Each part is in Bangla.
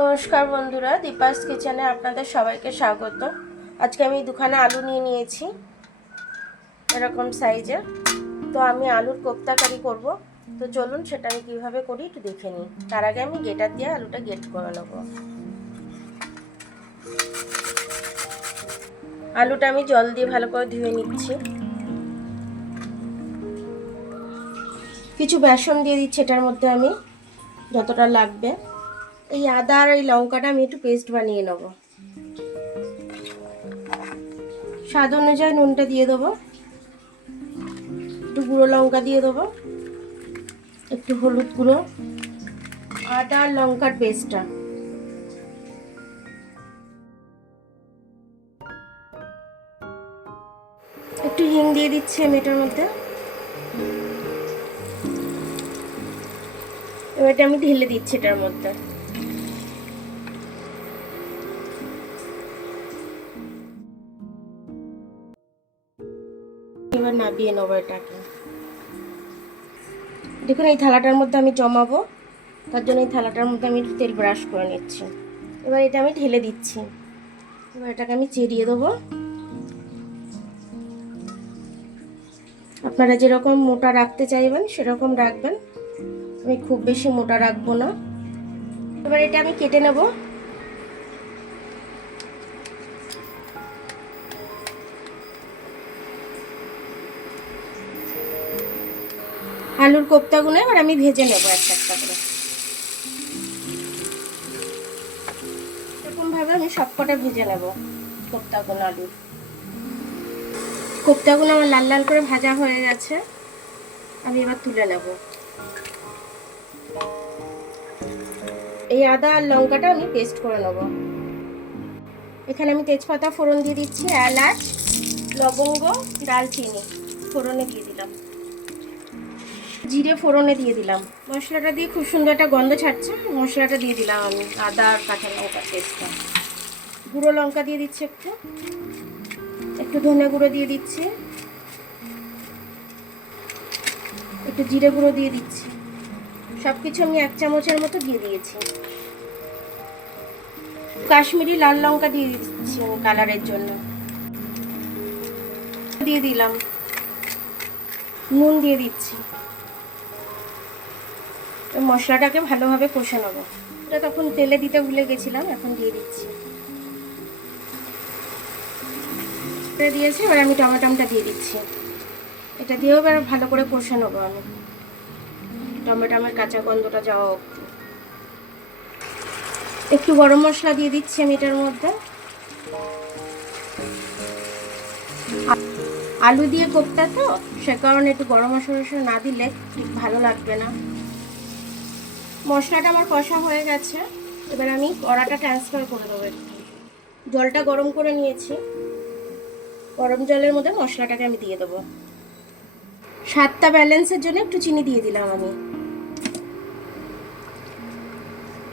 নমস্কার বন্ধুরা, দীপাস কিচেনে আপনাদের সবাইকে স্বাগত। আজকে আমি দুখানা আলু নিয়ে নিয়েছি এরকম সাইজের। তো আমি আলুর কোপ্তা কারি করব। তো চলুন সেটা আমি কীভাবে করি একটু দেখে নিই। তার আগে আমি গ্রেটার দিয়ে আলুটা গ্রেট করে নেব। আলুটা আমি জল দিয়ে ভালো করে ধুয়ে নিচ্ছি। কিছু বেসন দিয়ে দিচ্ছি এটার মধ্যে আমি, যতটা লাগবে। এই আদা আর এই লঙ্কাটা আমি একটু পেস্ট বানিয়ে নেব। স্বাদ অনুযায়ী নুনটা দিয়ে দেবো, একটু গুঁড়ো লঙ্কা দিয়ে দেবো, একটু হলুদ গুঁড়ো, আদা আর লঙ্কার পেস্টটা, একটু হিং দিয়ে দিচ্ছি আমি এটার মধ্যে। এবার এটা আমি ঢেলে দিচ্ছি এটার মধ্যে। এবার নাবিয়ে নেবো এটাকে। দেখুন এই থালাটার মধ্যে আমি জমাবো, তার জন্য এই থালাটার মধ্যে আমি তেল ব্রাশ করে নিচ্ছি। এবার এটা আমি ঢেলে দিচ্ছি। এবার এটাকে আমি চেরিয়ে দেবো। আপনারা যেরকম মোটা রাখতে চাইবেন সেরকম রাখবেন, আমি খুব বেশি মোটা রাখবো না। এবার এটা আমি কেটে নেব। আলুর কোপ্তাগুলো এবার আমি ভেজে নেব একটা একটা করে। এরকমভাবে আমি সবকটা ভেজে নেব কোপ্তাগুলো। আলুর কোপ্তাগুলো আমার লাল লাল করে ভাজা হয়ে গেছে, আমি এবার তুলে নেব। এই আদা আর লঙ্কাটা আমি পেস্ট করে নেব। এখানে আমি তেজপাতা ফোড়ন দিয়ে দিচ্ছি, এলাচ, লবঙ্গ, দারচিনি ফোড়নে দিয়ে দিলাম, জিরে ফোড়নে দিয়ে দিলাম। মশলাটা দিয়ে খুব সুন্দর একটা গন্ধ ছাড়ছে, মশলাটা দিয়ে দিলাম আমি, আদা আর কাঁচা লঙ্কার পেস্টটা। গুঁড়ো লঙ্কা দিয়ে দিচ্ছি, একটু একটু ধনে গুঁড়ো দিয়ে দিচ্ছি, একটু জিরে গুঁড়ো দিয়ে দিচ্ছি। সব কিছু আমি 1 চামচের মতো দিয়ে দিয়েছি। কাশ্মীরি লাল লঙ্কা দিয়ে দিচ্ছি আমি কালারের জন্য, দিয়ে দিলাম। নুন দিয়ে দিচ্ছি। মশলাটাকে ভালোভাবে কষে নেবো। এটা তখন তেলে দিতে ভুলে গেছিলাম, এখন দিয়ে দিচ্ছি। দিয়েছি, এবার আমি টমেটোটা দিয়ে দিচ্ছি। এটা দিয়েও এবার ভালো করে কষে নেবো আমি, টমেটোর কাঁচা গন্ধটা যাওয়া অবধি। একটু গরম মশলা দিয়ে দিচ্ছি আমি এটার মধ্যে। আলু দিয়ে কোপ্তা তো, সে কারণে একটু গরম মশলা না দিলে ঠিক ভালো লাগবে না। মশলাটা আমার কষা হয়ে গেছে, এবার আমি কড়াটা ট্রান্সফার করে দেবো। একটু জলটা গরম করে নিয়েছি, গরম জলের মধ্যে মশলাটাকে আমি দিয়ে দেবো। স্বাদটা ব্যালেন্সের জন্য একটু চিনি দিয়ে দিলাম আমি।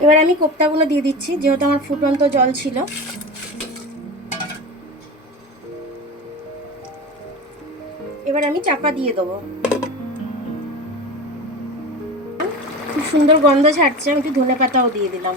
এবার আমি কোপ্তাগুলো দিয়ে দিচ্ছি, যেহেতু আমার ফুটন্ত জল ছিল। এবার আমি চাপা দিয়ে দেবো। খুব সুন্দর গন্ধ ছাড়ছে, আমি একটু ধনে পাতাও দিয়ে দিলাম।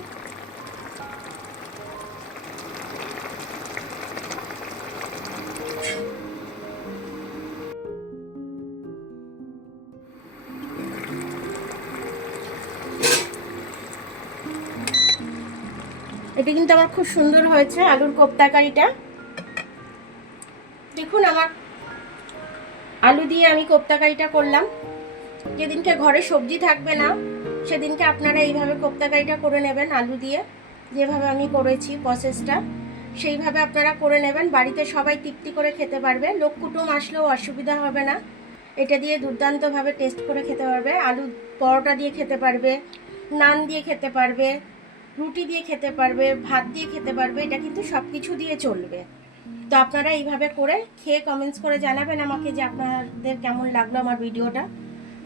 এটা কিন্তু আমার খুব সুন্দর হয়েছে আলুর কোপ্তা কারিটা। দেখুন আমার আলু দিয়ে আমি কোপ্তা কারিটা করলাম। যেদিনকে ঘরে সবজি থাকবে না সেদিনকে আপনারা এইভাবে কোপ্তা কারিটা করে নেবেন আলু দিয়ে। যেভাবে আমি করেছি প্রসেসটা সেইভাবে আপনারা করে নেবেন। বাড়িতে সবাই তৃপ্তি করে খেতে পারবে, লোক কুটুম আসলেও অসুবিধা হবে না। এটা দিয়ে দুর্দান্তভাবে টেস্ট করে খেতে পারবে। আলু পরোটা দিয়ে খেতে পারবে, নান দিয়ে খেতে পারবে, রুটি দিয়ে খেতে পারবে, ভাত দিয়ে খেতে পারবে। এটা কিন্তু সব কিছু দিয়ে চলবে। তো আপনারা এইভাবে করে খেয়ে কমেন্টস করে জানাবেন আমাকে যে আপনাদের কেমন লাগলো আমার ভিডিওটা।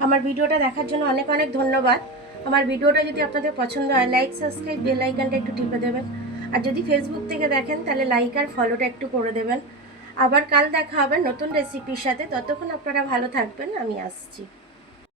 আমার ভিডিওটা দেখার জন্য অনেক অনেক ধন্যবাদ। আমার ভিডিওটা যদি আপনাদের পছন্দ হয়, লাইক, সাবস্ক্রাইব, বেল আইকনটা একটু টিপে দেবেন। আর যদি ফেসবুক থেকে দেখেন তাহলে লাইক আর ফলোটা একটু করে দেবেন। আবার কাল দেখা হবে নতুন রেসিপির সাথে। ততক্ষণ আপনারা ভালো থাকবেন, আমি আসছি।